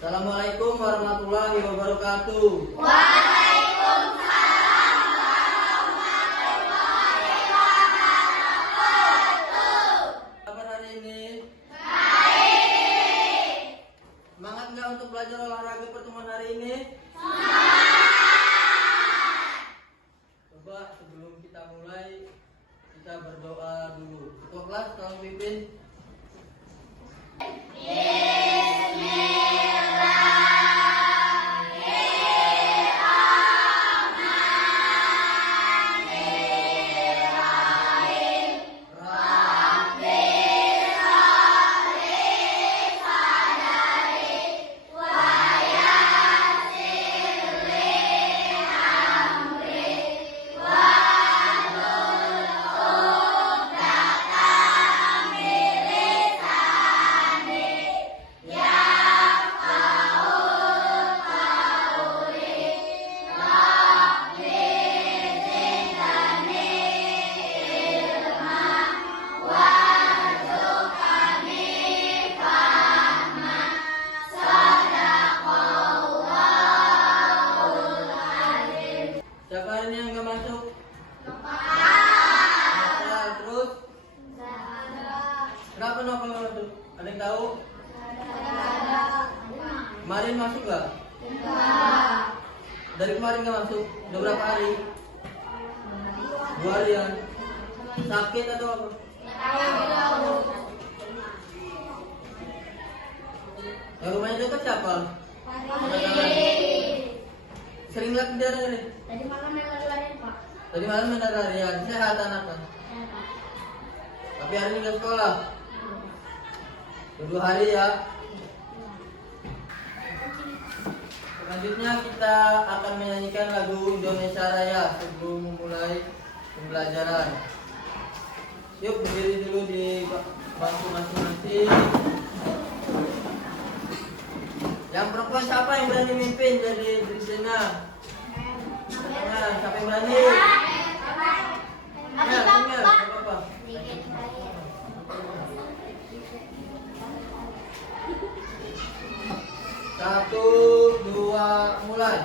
Assalamualaikum warahmatullahi wabarakatuh. Waalaikumsalam warahmatullahi wabarakatuh. Kabar hari ini? Baik. Semangat nggak untuk belajar olahraga pertemuan hari ini? Semangat. Coba sebelum kita mulai, kita berdoa dulu. Ketua kelas, tolong pimpin. Siapa hari ini yang nggak masuk? Nah, terus? Kenapa nggak masuk? Ada yang tahu? Kemarin masuk nggak? Dari kemarin nggak masuk? Udah berapa hari? 2 harian. Sakit atau apa? Yang rumahnya dekat siapa? Sering lihat darah ini? Tadi malam yang lari-lari, Pak. Tadi malam main larian. Sehat anaknya? Tapi hari ini nggak sekolah? 2 hari ya. Selanjutnya kita akan menyanyikan lagu Indonesia Raya sebelum memulai pembelajaran. Yuk berdiri dulu di bangku masing-masing. Yang perempuan siapa yang berani mimpin jadi Trisena? Nah, siapa yang berani? Ya, tinggal, gak apa-apa. 1, 2, mulai.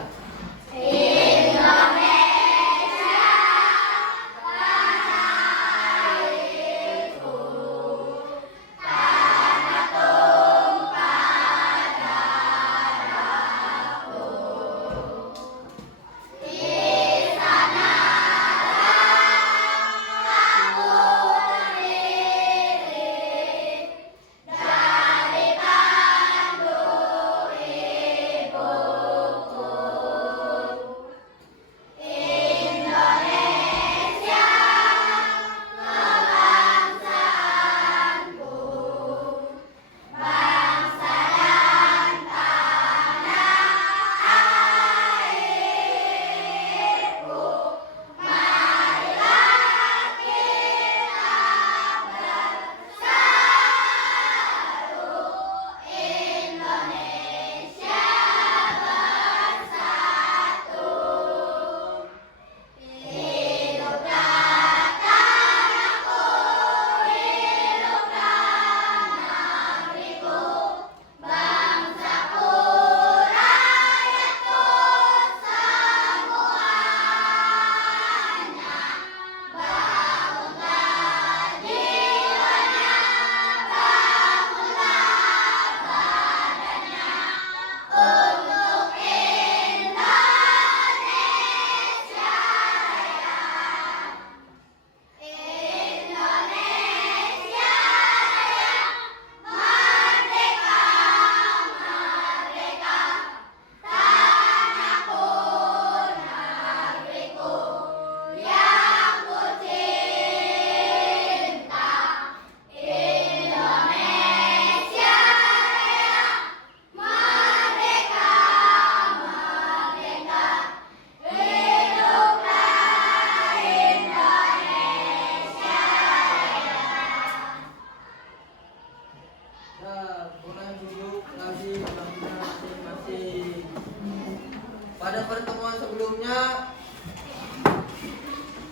Pada pertemuan sebelumnya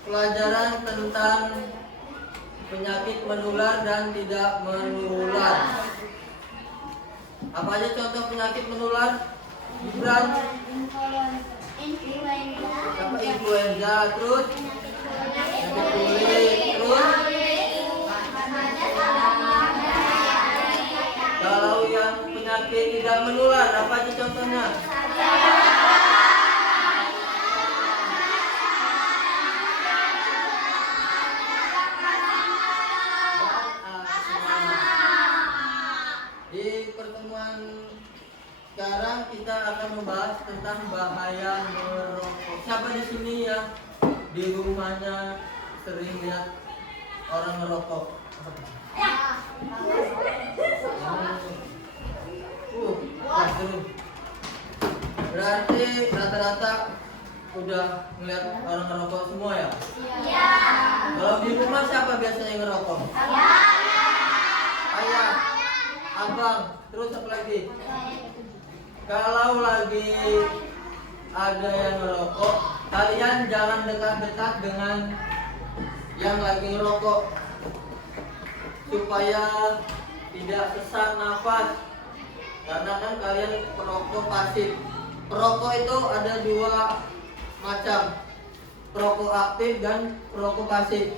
pelajaran tentang penyakit menular dan tidak menular. Apa aja contoh penyakit menular? Gibran. Influenza. Apa influenza, terus penyakit kulit, terus kalau yang penyakit tidak menular apa aja contohnya? Di pertemuan sekarang kita akan membahas tentang bahaya merokok. Siapa di sini yang di rumahnya sering lihat orang merokok? Seru. Berarti rata-rata udah ngeliat orang ngerokok semua ya? Iya. Kalau di rumah siapa biasanya yang ngerokok? Ayah, abang, terus apa lagi? Kalau lagi ada yang ngerokok, kalian jangan dekat-dekat dengan yang lagi ngerokok supaya tidak sesak nafas. Karena kan kalian perokok pasif. Perokok itu ada dua macam, perokok aktif dan perokok pasif.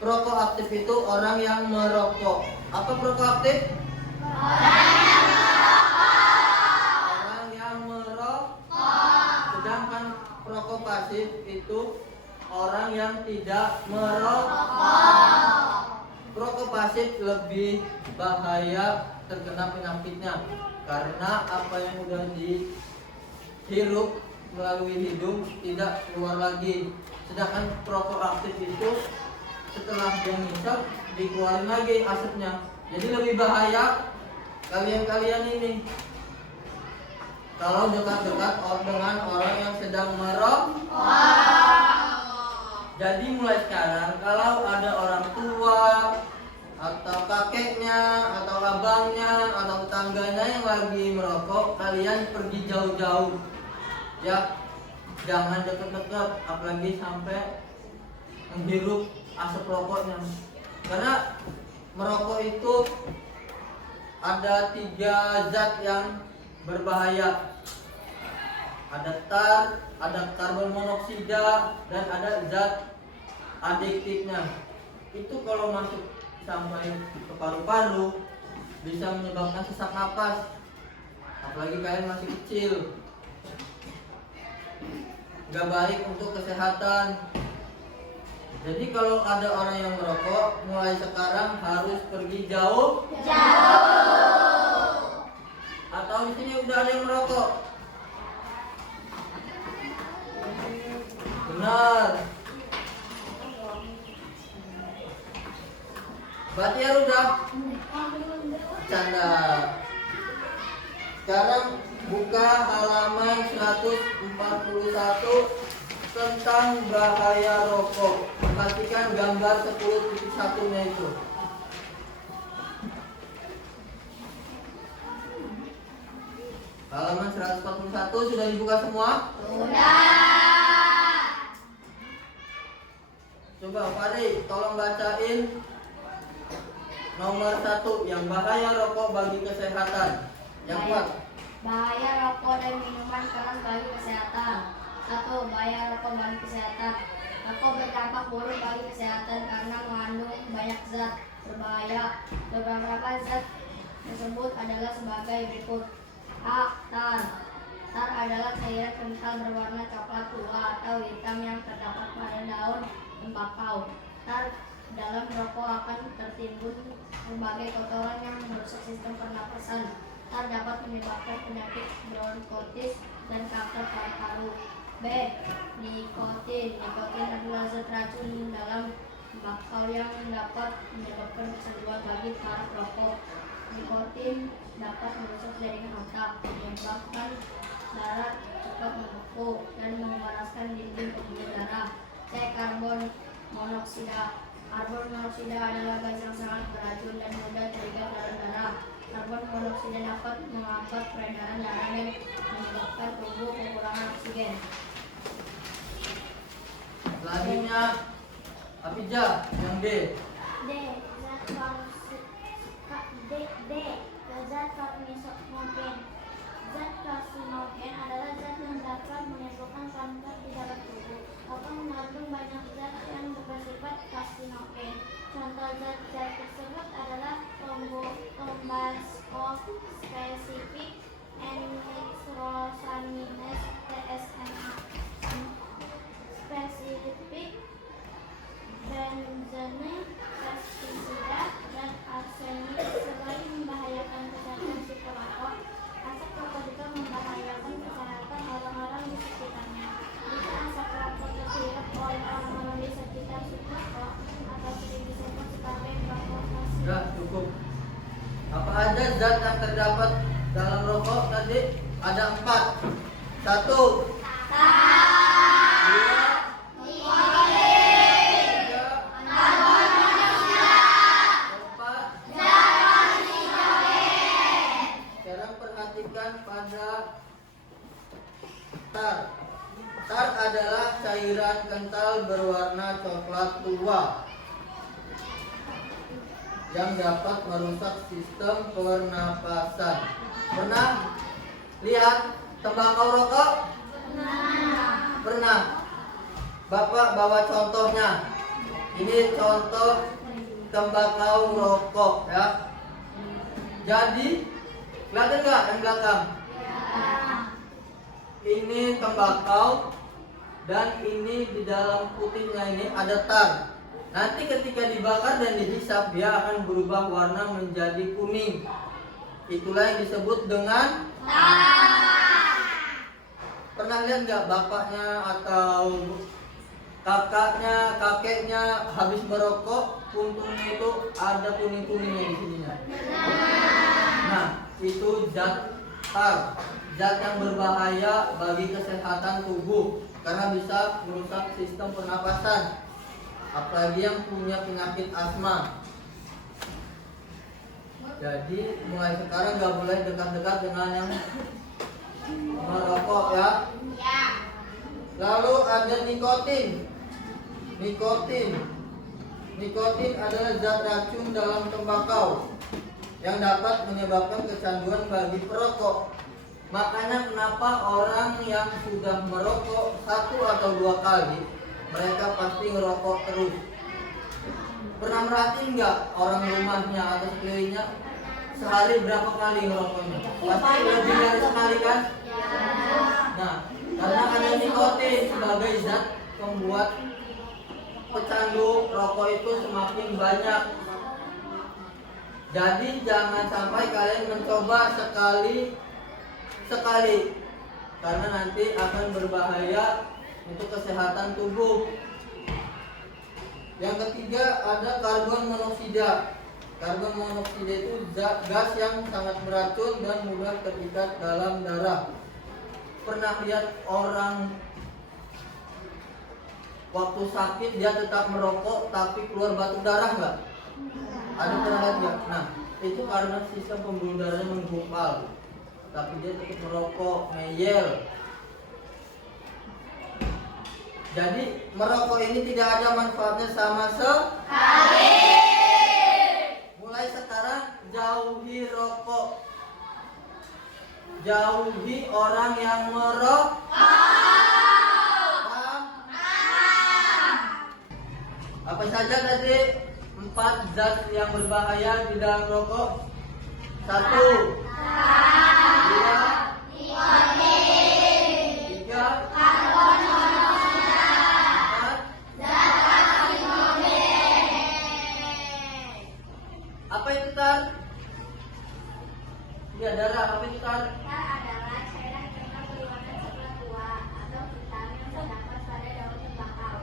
Perokok aktif itu orang yang merokok. Apa perokok aktif? Orang yang merokok. Sedangkan perokok pasif itu orang yang tidak merokok. Perokok pasif lebih bahaya terkena penyakitnya karena apa yang udah dihirup melalui hidung tidak keluar lagi. Sedangkan perokok aktif itu setelah dia ngisap dikeluarin lagi asapnya. Jadi lebih bahaya kalian ini kalau dekat-dekat dengan orang yang sedang merokok. Jadi mulai sekarang kalau ada orang tua atau kakeknya atau abangnya atau tetangganya yang lagi merokok, kalian pergi jauh-jauh ya, jangan deket-deket, apalagi sampai menghirup asap rokoknya. Karena merokok itu ada 3 zat yang berbahaya, ada tar, ada karbon monoksida, dan ada zat adiktifnya. Itu kalau masuk sampai ke paru-paru bisa menyebabkan sesak napas, apalagi kalian masih kecil. Gak baik untuk kesehatan. Jadi kalau ada orang yang merokok, mulai sekarang harus pergi jauh. Atau di sini udah ada yang merokok? Benar. Berarti ya udah canda. Sekarang buka halaman 141 tentang bahaya rokok. Perhatikan gambar 10.1-nya itu. Halaman 141 sudah dibuka semua? Coba Fari, tolong bacain nomor 1 yang bahaya rokok bagi kesehatan. Yang kuat. Bahaya rokok dan minuman keras bagi kesehatan. 1. Bahaya rokok bagi kesehatan. Rokok berdampak buruk bagi kesehatan karena mengandung banyak zat berbahaya. Beberapa zat tersebut adalah sebagai berikut. A. Tar. Tar adalah cairan kental berwarna coklat tua atau hitam yang terdapat pada daun tembakau. Tar dalam rokok akan tertimbun berbagai kotoran yang merusak sistem pernapasan. Tar dapat menyebabkan penyakit bronkitis dan kanker paru-paru. B. Nikotin. Nikotin adalah zat racun dalam tembakau yang dapat menyebabkan kecanduan bagi para perokok. Nikotin dapat merusak jaringan otak, menyebabkan darah cepat membeku dan memanaskan dinding pembuluh darah. C. Karbon monoksida. Karbon monoksida adalah gas yang sangat beracun dan mudah terikat dalam darah. Karbon monoksida dapat menghambat peredaran darah dan menyebabkan tubuh kekurangan oksigen. Selanjutnya Afijah yang D. D. Zat Apa aja zat yang terdapat dalam rokok tadi? Ada 4. 1, 2, 3, 4. Sekarang perhatikan pada tar. Tar adalah cairan kental berwarna coklat tua yang dapat merusak sistem pernapasan. Pernah lihat tembakau rokok? Pernah. Bapak bawa contohnya. Ini contoh tembakau rokok ya. Jadi, kelihatan nggak yang belakang? Ini tembakau dan ini di dalam putihnya ini ada tar. Nanti ketika dibakar dan dihisap dia akan berubah warna menjadi kuning. Itulah yang disebut dengan pernah lihat nggak bapaknya atau kakeknya habis merokok puntungnya itu ada kuning-kuningnya di sininya. Nah, itu zat tar, zat yang berbahaya bagi kesehatan tubuh karena bisa merusak sistem pernapasan. Apalagi yang punya penyakit asma. Jadi mulai sekarang nggak boleh dekat-dekat dengan yang merokok ya. Lalu ada nikotin. Nikotin adalah zat racun dalam tembakau yang dapat menyebabkan kecanduan bagi perokok. Makanya kenapa orang yang sudah merokok 1 atau 2 kali mereka pasti ngerokok terus. Pernah merhatiin nggak orang rumahnya atau sekelilingnya sehari berapa kali ngerokoknya? Pasti lebih dari sekali kan? Nah, karena ada nikotin sebagai zat pembuat pecandu rokok itu semakin banyak. Jadi jangan sampai kalian mencoba sekali karena nanti akan berbahaya untuk kesehatan tubuh. Yang ketiga ada karbon monoksida. Karbon monoksida itu gas yang sangat beracun dan mudah terikat dalam darah. Pernah lihat orang waktu sakit dia tetap merokok tapi keluar batuk darah nggak? Ada pernah lihat nggak? Nah, itu karena sistem pembuluh darahnya menggumpal, tapi dia tetap merokok, ngeyel. Jadi merokok ini tidak ada manfaatnya sama sekali. Mulai sekarang jauhi rokok. Jauhi orang yang merokok. Apa saja tadi 4 zat yang berbahaya di dalam rokok? 1, 2, 3, apa itu tar? Ya darah, apa itu tar? Tar adalah cairan kental berwarna coklat tua atau hitam yang terdapat pada daun tembakau.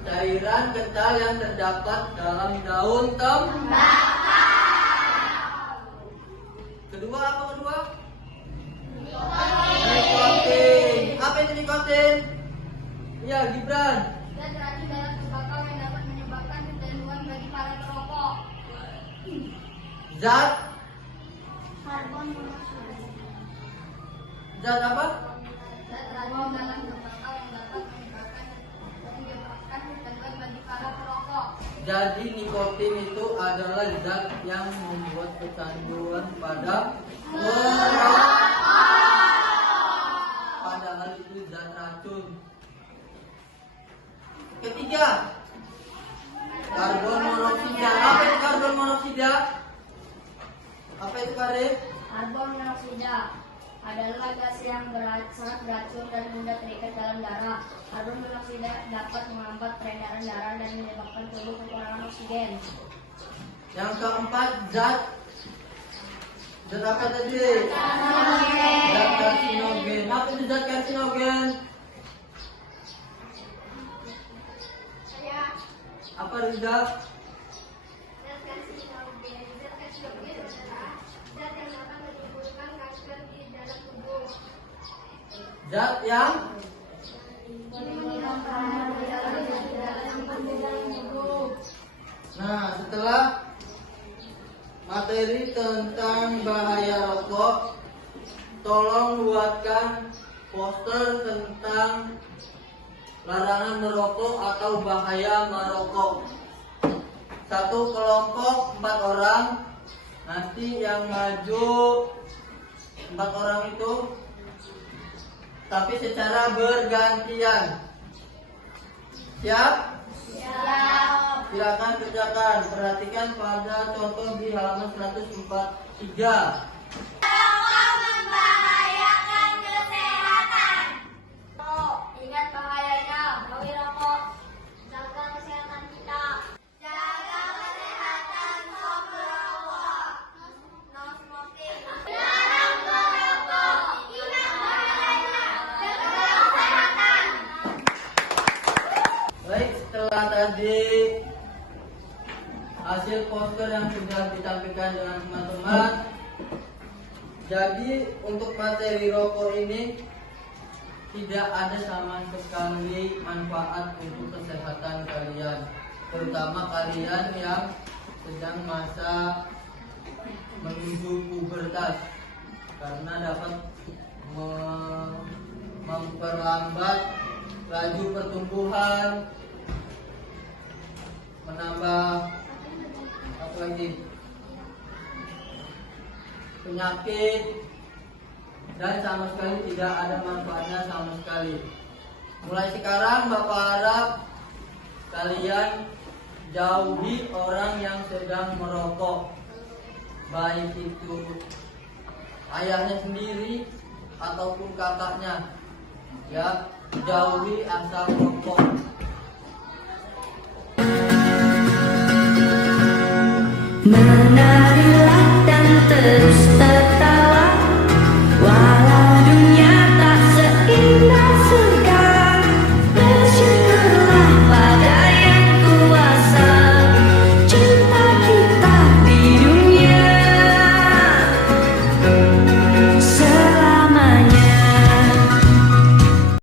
Cairan kental yang terdapat dalam daun tembakau. Kedua apa kedua? Nikotin. Apa itu nikotin? Ya Gibran. Zat racun dalam tembakau yang dapat menyebabkan kecanduan bagi para perokok. Zat Karbon monoksida. zat apa? Zat racun dalam tembakau yang dapat menyebabkan kecanduan bagi para perokok. Jadi nikotin itu adalah zat yang membuat kecanduan pada perokok. Padahal itu zat racun. Ketiga, karbon monoksida. Apa itu karbon monoksida? Apa itu Karin? Karbon monoksida adalah gas yang sangat beracun dan mudah terikat dalam darah. Karbon monoksida dapat menghambat peredaran darah dan menyebabkan tubuh kekurangan oksigen. Yang keempat, zat apa tadi? Zat karsinogen. Apa itu zat karsinogen? Apa Rizal? Zat karsinogen zat yang Nah, setelah materi tentang bahaya rokok, tolong buatkan poster tentang larangan merokok atau bahaya merokok. Satu kelompok 4 orang, nanti yang maju 4 orang itu, tapi secara bergantian. Siap? Siap. Silakan kerjakan. Perhatikan pada contoh di halaman 143. Rokok membahayakan kesehatan. Ingat bahayanya, jauhi rokok. Jaga kesehatan kita. Jaga kesehatan, stop merokok. No smoking. Dilarang merokok. Ingat bahayanya, jaga kesehatan. Baik, setelah tadi hasil poster yang sudah ditampilkan dengan teman-teman, jadi untuk materi rokok ini tidak ada sama sekali manfaat untuk kesehatan kalian, terutama kalian yang sedang masa menuju pubertas, karena dapat memperlambat laju pertumbuhan, menambah apa lagi, penyakit, dan sama sekali tidak ada manfaatnya sama sekali. Mulai sekarang Bapak harap kalian jauhi orang yang sedang merokok, baik itu ayahnya sendiri ataupun kakaknya, ya, jauhi asap rokok. Menarilah dan terus